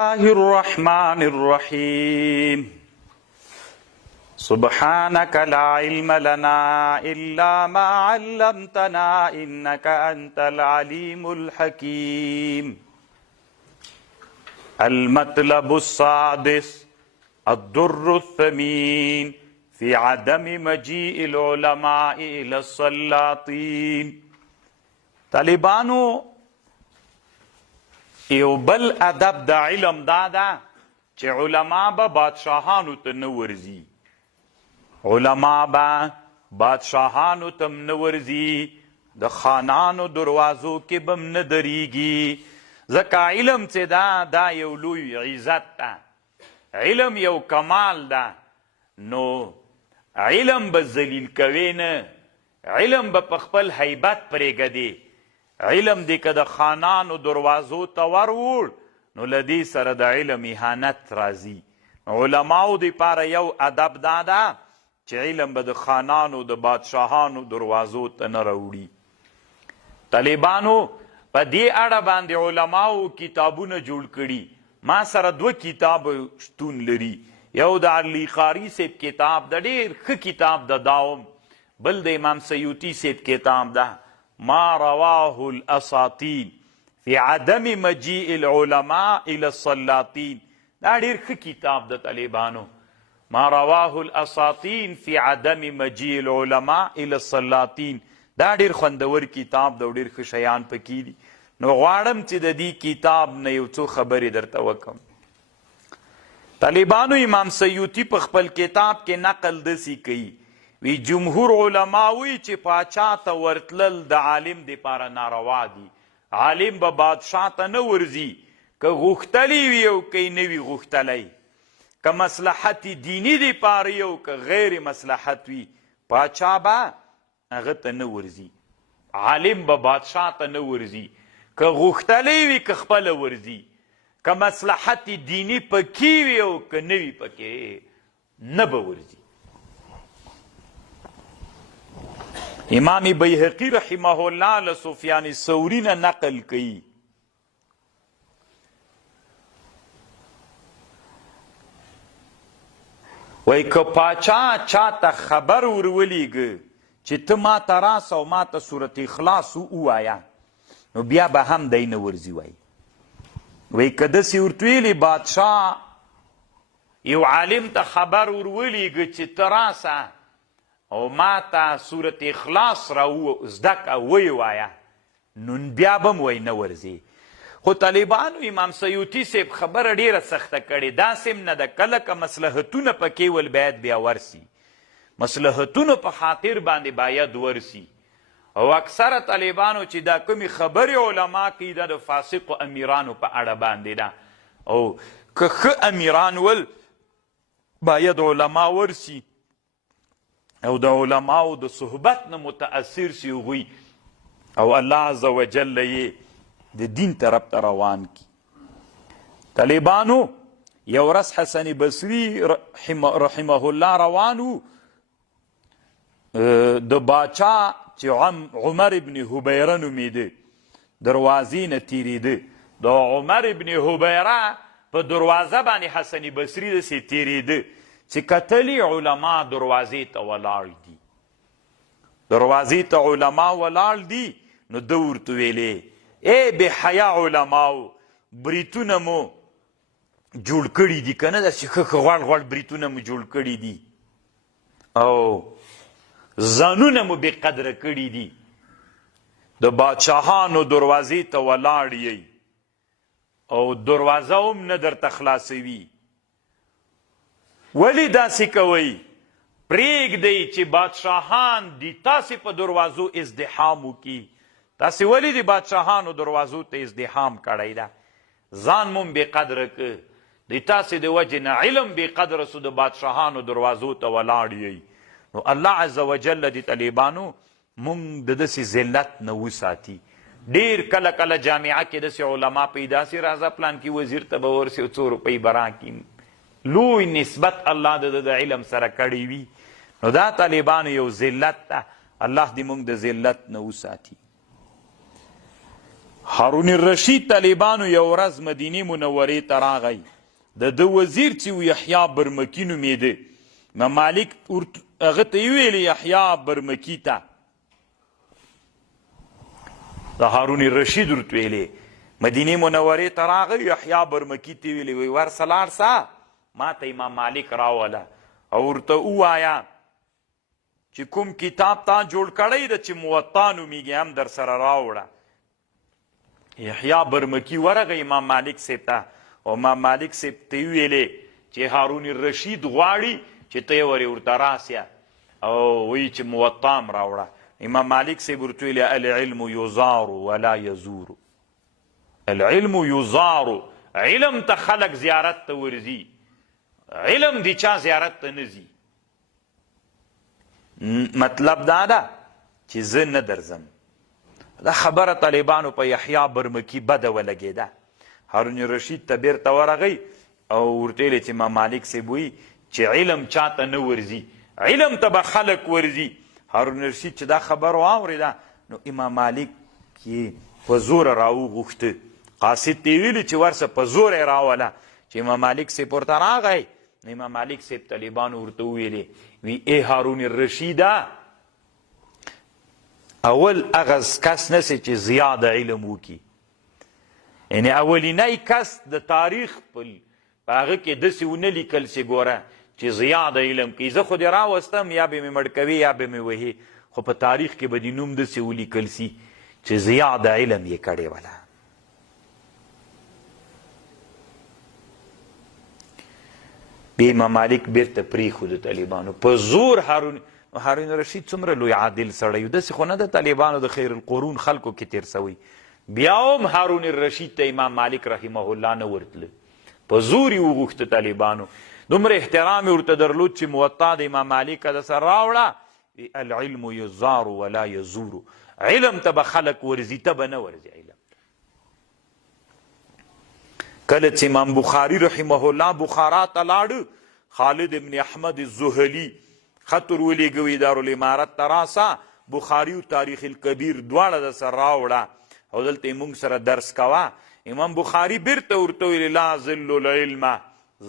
الله الرحمن الرحيم سبحانك لا علم لنا إلا ما علمتنا إنك أنت العليم الحكيم. المطلب السادس الدر الثمين في عدم مجيء العلماء إلى السلاطين. طالبانو یو بل ادب د علم دادا چې علما به بادشاهانو ته نه ورځي، علما به بادشاهانو ته نه ورځي، د خانانو دروازو کې به نه درېږي، ځکه علم چې دا یو لوی عزت ده، علم یو کمال ده. نو علم به ذلیل کوي نه، علم به په خپل هیبت پرېږدي. علم دی که د خانانو دروازو ته وروړ نو له دې سره د علم اهانت راځي. علماو دپاره یو ادب دا ده چې علم به د خانانو د بادشاهانو دروازو ته نه راوړي. طالبانو په دې اړه باندې علماو کتابونه جوړ کړي. ما سره 2 کتاب شتون لري، یو د علی قاري صاحب کتاب د ډېر ښه کتاب د داوم، بل د امام سیوطي صاحب کتاب ده ما رواه الاساطین فی عدم مجیء العلماء الى السلاطین. دا ډېر ښه کتاب د طالبانو، ما رواه الاساطین فی عدم مجیء العلماء الى السلاطین. دا ډېر خوندور کتاب د ډېر ښه شیان پکې دي. نو غواړم چې د دې کتاب نه یو څو خبرې درته وکړم. طالبانو امام سیوطي په خپل کتاب کې نقل داسې کوي، وی جمهور علما وی چې پاچا ته ورتلل د عالم دپاره ناروا دي. عالم به بادشاه ته نه ورځي، که غوښتلی وي او که یې نه وي غوښتلی، که مصلحت دیني دپاره وي او که غیر مصلحت وي، پاچا به هغه ته نه ورځي، عالم به بادشاه ته نه ورځي، که غوښتلی وي که خپله ورځي، که مصلحت دیني پکې وي او که نه وي پکې نه به ورځي. امام بیهقی رحمه الله له سفیان ثوری نه نقل کوي، وایي که پاچا چاته خبر ورولېږه چې ته ما ته راسه او ما ته صورت اخلاص ووایه نو بیا به هم دی نه ورځي. وایي که داسې ورته ویلې بادشاه یو عالم ته خبر ورولېږه چې ته راسه او ما ته صورت اخلاص را زده که وی وایه نو بیا به م وی نه ورځي. خو طالبانو امام سیوطي صاحب خبره ډیره سخته کړې، داسې هم نه ده، کله که مصلحتونه پکې ول باید بیا ورسي، مصلحتونو په خاطر باندې باید ورسي. او اکثره طالبانو چې دا کومې خبرې علما کوي دا د فاسقو امیرانو په اړه باندې ده، او که ښه امیران ول باید علما ورسي او د علماو د صحبت نه متاثر سي هغوی، او الله عز وجل یې د دین طرف ته روان کی. طالبانو یو ورځ حسن بصري رحمه الله روانو د باچا چې عمر ابن حبیره نومیده دروازې نه تیریده، د عمر ابن حبیره په دروازه باندې حسن بصري داسې تیریده چې کتلی علما دروازې ته ولاړ دي، دروازې ته علما ولاړ دي. نو ده ورته ویلې ای بې حیا علماو، بریتونه مو جوړ کړي دي که نه، داسې ښه ښه غوړ غوړ بریتونه مو جوړ کړي دي او ځانونه مو بې قدره کړي دي، د بادشاهانو دروازې ته ولاړ یئ او دروازه هم نه درته خلاصوي. ولی داسې کوئ؟ پرېږدئ چې بادشاهان د تاسې په دروازو ازدحام وکړي. تاسې ولې د بادشاهانو دروازو ته ازدحام کړی ده؟ ځان مو بې قدره که، د تاسې د وجې نه علم بې قدره سو، د بادشاهانو دروازو ته ولاړ یئ. نو الله عز وجل د طالبانو مونږ د داسې ذلت نه وساتي. ډېر کله کله جامعه کې داسې علما پیدا سي، راځه پلان کې وزیر ته به ورسي او 100 روپۍ به راکړي، لوی نسبت الله د علم سره کړی وي. نو دا طالبانو یو ذلت ده، الله دې مونږ د ذلت نه وساتي. هارون الرشید طالبانو یو ورځ مدینې منورې ته راغی. د ده وزیر چې و یحیی برمکي نومېده. امام مالک هغه ته یې ویلې یحیی برمکي ته د هارون الرشید ورته ویلې. مدینې منورې ته راغی یحیی برمکي ته ویلې وی ورسه لاړ سه ما ته امام مالک راوله او ورته ووایه چې کوم کتاب تا جوړ کړی ده چې موطا نومیږي هم در سره راوړه. یحیی برمکي ورغی امام مالک صاحب ته او امام مالک صاحب ته یې ویلې چې هارون الرشید غواړي چې ته یې ورې ورته راسیه او وایي چې موطا هم راوړه. امام مالک صاحب ورته ویلې العلم یزار ولا یزور. العلم یزار، علم ته خلق زیارت ته ورځي، علم دی چا زیارت ته نه ځي. مطلب دا ده چې زه نه درځم. دا خبره طالبانو په یحیی برمکي بده ولګېده. هارون رشید ته بیرته ورغی او ورته ویلې چې امام مالک صاحب وایي چې علم چاته نه ورځي، علم ته به خلق ورځي. هارون رشید چې دا خبر واورېده نو امام مالک یې په زوره راوغوښته. قاصد ته یې ویلي چې ورسه په زوره یې راوله. چې امام مالک صاحب ورته راغی نو امام مالک صاحب طالبانو ورته وویلې وی ای هارون الرشیده اول هغه کس نسې چې زیاده علم وکړي، یعنې اولینی کس د تاریخ په هغه کې داسې ونه لیکل چې ګوره چې زیاده علم کوي. زه خو دې راوستم یا به مې مړ کوي یا به مې وهي، خو په تاریخ کې به دې نوم داسې ولیکل سي چې زیاده علم یې کړی وله. بیا امام مالک بیرته پرېښود طالبانو په زور. هارون رشید څومره لوی عادل سړی و، داسې خو نه د طالبانو د خیر القرون خلکو کې تیر سوی. بیا هم هارون الرشید ته امام مالک رحمه الله نه ورتله، په زور یې وغوښته طالبانو. دومره احترام یې ورته درلود چې موطا د امام مالک د سر راوړه. العلم یزار ولا یزور، علم ته به خلق ورځي ته به نه ورځي علم. کله چې امام بخاري رحمه الله بخارا ته لاړه، خالد ابن احمد الزهلي خط ورولېږه دارالامارت ته راسه، بخاري او تاریخ الکبیر دواړه د سر راوړه او دلته موږ سره درس کوه. امام بخاري بیرته ورته ویلې لا ذل العلم،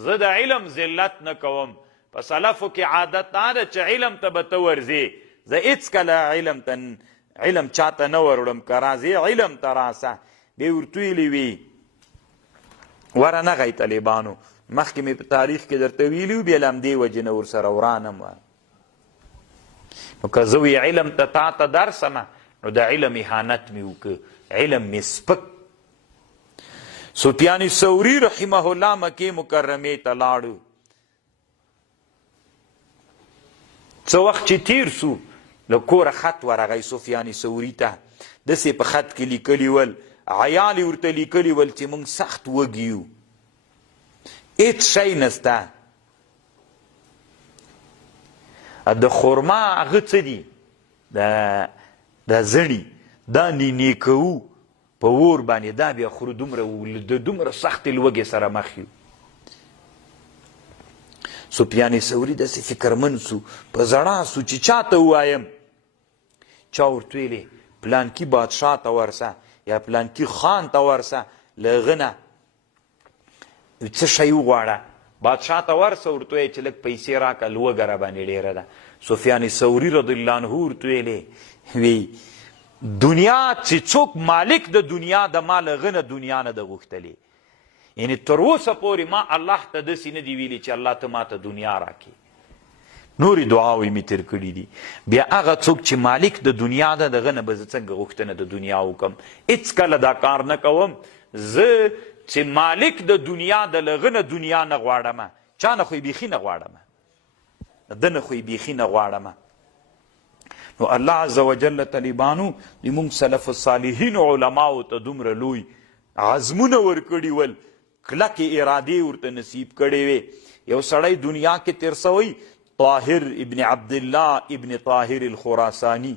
زه د علم ذلت نه کوم. په سلفو کې عادت دا ده چې علم ته به ته ورځې، زه هېڅکله علم چاته نه وروړم، که راځې علم ته راسه. بیا ورته ویلې وي ورنغی طالبانو، مخکې مې په تاریخ کې درته ویلي و بیا له همدې وجې نه ورسره ورانم. نو که زه وی علم ته تا ته درسمه نو د علم اهانت مې وکړه، علم مې سپک. سفیان ثوری رحمه الله مکې مکرمې ته لاړو. څه وخت چې تیر سو له کوره خط ورغی سفیان ثوری ته، داسې په خط کې لیکلي ول، عیال یې ورته لیکلي ول چې موږ سخت وږي یو، هېڅ شی نسته. د خرما هغه څه دي د زړي دا نینې کوو په اور باندې، دا بیا خورو. دومره سختې لوږې سره مخ یو. سفیان ثوری داسې فکرمند سو، په زړه سو چې چا ته ووایم. چا ورته ویلې پلانکي بادشاه ته ورسه یا پلانکي خان ته ورسه، له هغه نه څه شی وغواړه. بادشاه ته ورسه ورته وایي چې لږ پیسې راکړه، لوږه راباندې ډېره ده. سفیان ثوری رضی الله عنه ورته ویلې وی دنیا چې څوک مالک د دنیا د ما له هغه نه دنیا نه ده غوښتلې، یعنې تر اوسه پورې ما الله ته داسې نه دي ویلي چې الله ته ما ته دنیا راکړي. نورې دعاوې مې تیر کړي دي. بیا هغه څوک چې مالک د دنیا ده د هغه نه به زه څنګه غوښتنه د دنیا وکړم؟ هېڅکله دا کار نه کوم. زه چې مالک د دنیا د له هغه نه دنیا نه غواړم، چا نه خو یې بیخي نه غواړم، ده نه خو یې بیخي نه غواړم. نو الله عز وجل طالبانو د موږ سلف الصالحین علماو ته دومره لوی عزمونه ورکړي ول، کلکې ارادې ورته نصیب کړې وې. یو سړی دنیا کې تیر سوی، طاهر ابن عبدالله ابن طاهر الخراسانی،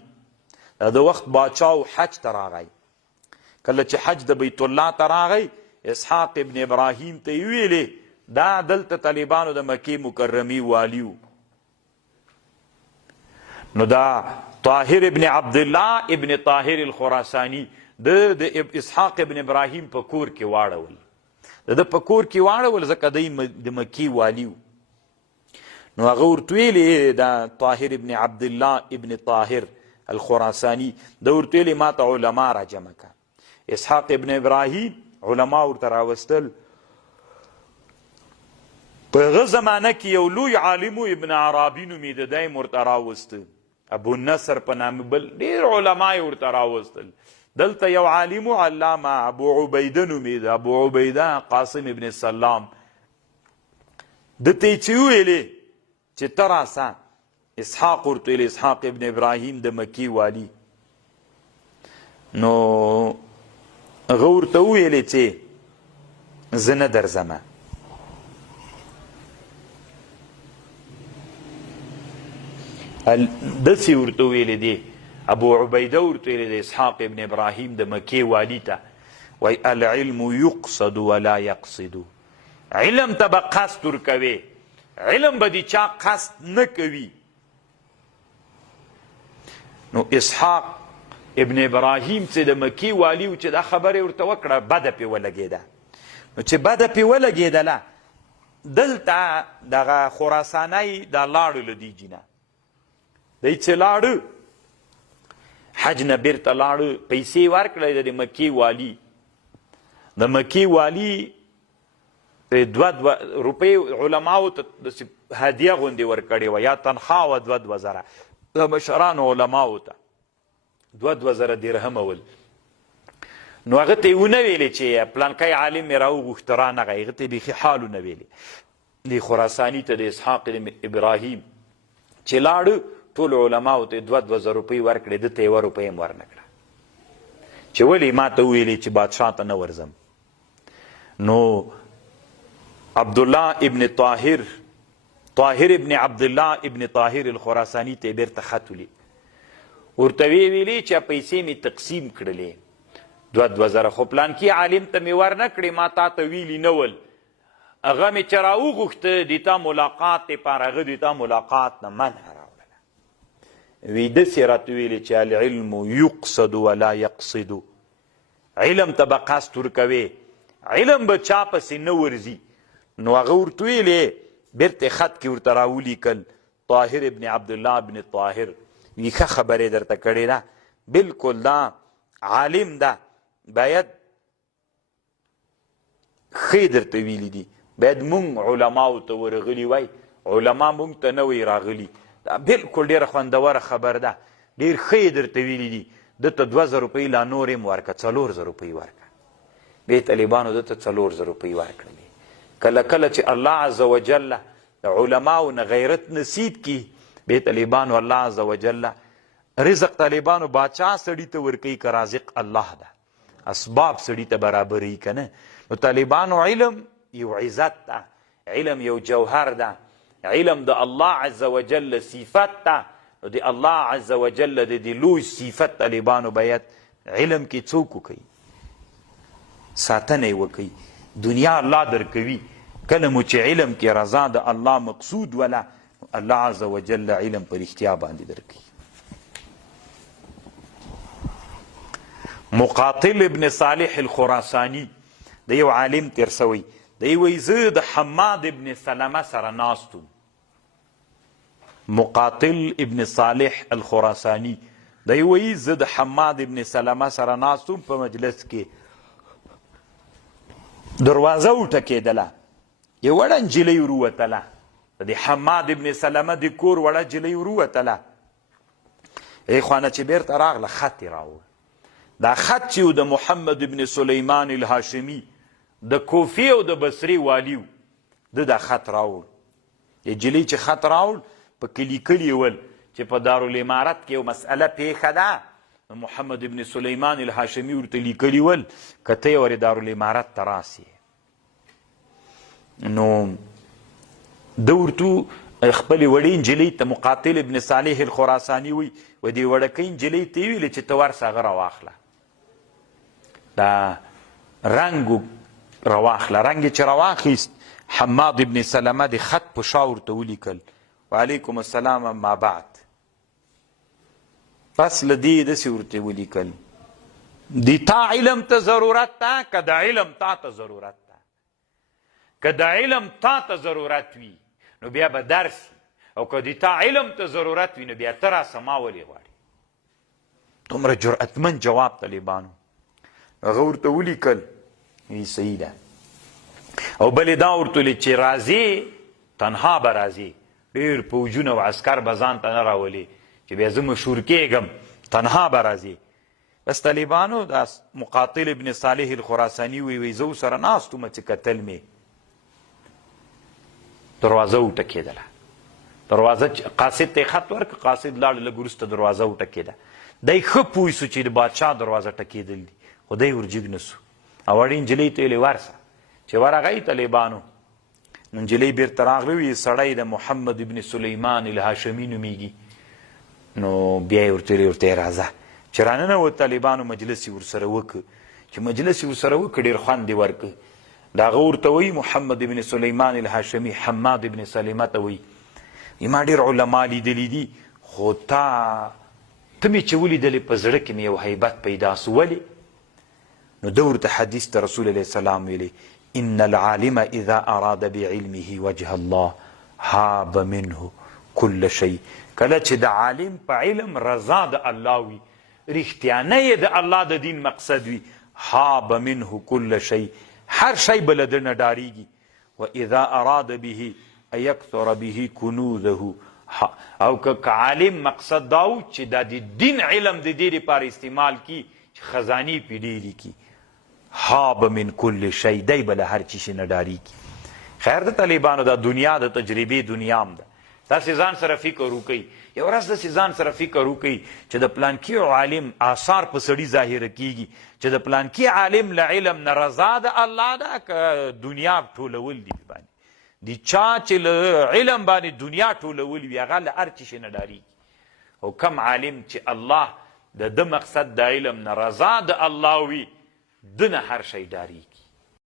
د وخت باچاو حج ته راغی. کله چې حج د بیت الله ته راغی، اسحاق ابن ابراهیم ته یې ویلې دا دلته طالبانو د مکې مکرمې والیو. نو دا طاهر ابن عبدالله ابن طاهر الخراسانی د اسحاق ابن ابراهیم په کور کې واړول. د ده په کور کې واړول ځکه دی د مکې والي و. نو هغه ورته ویلې دا طاهر ابن عبدالله ابن طاهر الخراساني ده ورته ویلې ما ته علما را جمع کړه. اسحاق ابن ابراهیم علما ورته راوستل. په هغه زمانه کې یو لوی عالم ابن عرابي نومېده، دی یې ورته راوسته. ابو النصر په نامه بل ډېر علما یې ورته راوستل. دلته یو عالم علامه ابو عبیده نومېده، ابو عبیده قاسم ابن سلام. ده ته یې چې وویلې چې ته راسه، اسحاق ورته ویلې اسحاق ابن ابراهیم د مکې والي. نو هغه ورته وویلې چې زه نه درځمه. داسې ورته ویلې دی ابو عبیده ورته ویلې دی اسحاق ابن ابراهیم د مکې والي ته، وایي العلم یقصد ولا یقصد. علم ته به قصد ورکوې، علم به د چا قصد نه کوي. نو اسحاق ابن ابراهیم چې د مکې والي و چې دا خبرې ورته وکړه، بده پې ولګېده. نو چې بده پې ولګېدله، دلته دغه خراسانی دا لاړو له دې جینه. دی چې لاړه حج نه بیرته لاړه، پیسې ورکړی د مکې والي. د مکې والي 2 روپۍ علماو ته هدیه غوندې ورکړې وه، یا تنخوا وه 2 زره د مشرانو علماو ته 2 زره درهمه ول. نو هغه ته یې ونه ویلې چې پلانکی عالم مې راوغوښته رانغی، هغه ته یې بیخي حال ونه ویلې. د خراساني ته د اسحاق ابراهیم چې لاړه، ټول علماو ته 2 زره روپۍ ورکړې، ده ته 1 روپۍ هم ورنه کړه. چې ولې ما ته وویلې چې بادشاه ته نه ورځم. نو عبدالله ابن طاهر ابن عبدالله ابن طاهر الخراساني ته بیرته خط ولي، ورته ویلې چې پیسې مې تقسیم کړلې 2 زره، خو پلانکي عالم ته مې ورنه کړې، ما تا ته ویلي نه ول. هغه مې چې راوغوښته د تا ملاقات دپاره، هغه د تا ملاقات نه منع راوړله. وی داسې راته ویلې چې العلم یقصد ولا یقصد. علم ته به قصد ورکوې، علم به چا پسې نه ورځي. نو هغه ورته ویلې، بیرته خط کې ورته راولیکل طاهر ابن عبدالله ابن طاهر، وی ښه خبرې درته کړې ده، بلکل دا عالم ده، باید ښې درته ویلي دي، باید مونږ علماو ته ورغلي وای، علما مونږ ته نه وی راغلي. دا بلکل ډېره خوندوره خبر ده، ډېر ښه درته ویلي دي. ده ته 2 زره روپۍ لا نور هم ورکړه، 4 زره روپۍ ورکړه. بې طالبانو ده ته 4 زره روپۍ ورکړلې. کله کله چې الله عز وجل د علماو نه غیرت نصیب کی، بې طالبانو الله عز وجل رزق طالبانو باچا سړي ته ورکوي که رازق الله ده، اسباب سړي ته برابروي که نه. نو طالبانو علم یو عزت ده، علم یو جوهر ده، علم د الله عز وجل صفت ده. نو د الله عز وجل د دې لوی صفت طالبانو باید علم کې څوک وکوي، ساتنه یې وکوي. دنیا الله درکوي، کله مو چې علم کې رضا د الله مقصود ولا، الله عز وجل علم په رښتیا باندې درکوي. مقاتل ابن صالح الخراساني د یو عالم تیر سوی، دی وایي زه د حماد ابن سلمه سره ناست وم. مقاتل ابن صالح الخراساني دی وایي زه د حماد ابن سلمه سره ناست وم په مجلس کې. دروازه وټکېدله، یو وړه نجلۍ ورووتله، د حماد ابن سلمه د کور وړه نجلۍ ورووتله. ای خوانه چې بیرته راغله، خط یې راوړ. دا خط چې و د محمد ابن سلیمان الهاشمي د کوفې او د بصرې والي و، ده دا خط راوړ. نجلۍ چې خط راوړ، په کې لیکلي ول چې په دارالامارت کې یو مسئله پیښه ده. محمد ابن سلیمان الهاشمي ورته لیکلي ول که ته یې ورې دارالامارت ته راسې. نو ده ورته خپلې وړې نجلۍ ته مقاتل ابن صالح الخراساني وی و دې وړکۍ نجلۍ ته یې ویلې چې ته ورسه هغه راواخله، دا رنګ راواخله. رنګ یې چې راواخیست، حماد ابن سلمه د خط په شا ورته ولیکل وعلیکم السلام اما بعد. پس له دې داسې ورته ولیکل دی تا علم ته ضرورت ته که د علم تا ته ضرورت ته؟ که د علم تا ته ضرورت وي نو بیا به درس او که د تا علم ته ضرورت وي نو بیا ته راسه ما ولې غواړې؟ دومره جرأتمن جواب طالبانو. هغه ورته ولیکل وی صحیح ده. او بلې دا ورته ویلې چې راځې تنها به راځې، ډېر پوجونه او عسکر به ځان ته نه راولې چې بیا زه مشهور کېږم، تنها به راځې. بس طالبانو دا مقاتل ابن صالح الخراساني وی زه ورسره ناست وم چې کتل مې دروازه وټکېدله. دروازه قاصد ته یې خط ورکړ، قاصد لاړ، لږ وروسته دروازه وټکېده. دی ښه پوه سو چې د بادشاه دروازه ټکېدل دي، خو دی ورجګ نه سو. او وړې نجلۍ ته ویلې ورسه. چې ورغی طالبانو نو نجلۍ بیرته راغلی وي، سړی د محمد ابن سلیمان الهاشمي نومیږي. نو بیا یې ورته ویلې ورته یې راځه چې راننوت. طالبانو مجلس یې ورسره وکړ. چې مجلس یې ورسره وکړ ډېر خوند یې ورکړ. د هغه ورته وایي محمد ابن سلیمان الهاشمي حماد ابن سلمه ته وایي ما ډېر علما لیدلي دي، خو ته مې چې ولیدلې په زړه کې مې یو هیبت پیدا سو. ولې؟ نو ده ورته حدیث ته رسول علیه السلام ویلی ان العالم اذا اراد بعلمه وجه الله هاب منه كل شيء. کله چې د عالم په علم رضا د الله وي، رښتیانه د الله د دین مقصد وي، هاب منه كل شيء، هر شی به له ده نه ډارېږي. واذا اراد به ان یکثر به کنوزه، او که عالم مقصد دا و چې دا د دین علم د دې لپاره استعمال کی چې خزانې پې ډېرې کي، هاب من کل شی، دی به له هر چی شي نه ډارېږي. خیر د طالبانو دا دنیا د تجربې دنیا هم ده. داسې ځان سره فکر وکئ، یو ورځ داسې ځان سره فکر وکئ چې د پلانکي عالم آثار په سړي ظاهره کیږي چې د پلانکي عالم له علم نه رضا د الله ده که دنیا ټولول دي باندې دی چا چې له علم باندې دنیا ټولول وي هغه له هر چی شي نه ډارېږي. او کم عالم چې الله د ده مقصد د علم نه رضا د الله وي، ده نه هر شی ډارېږي.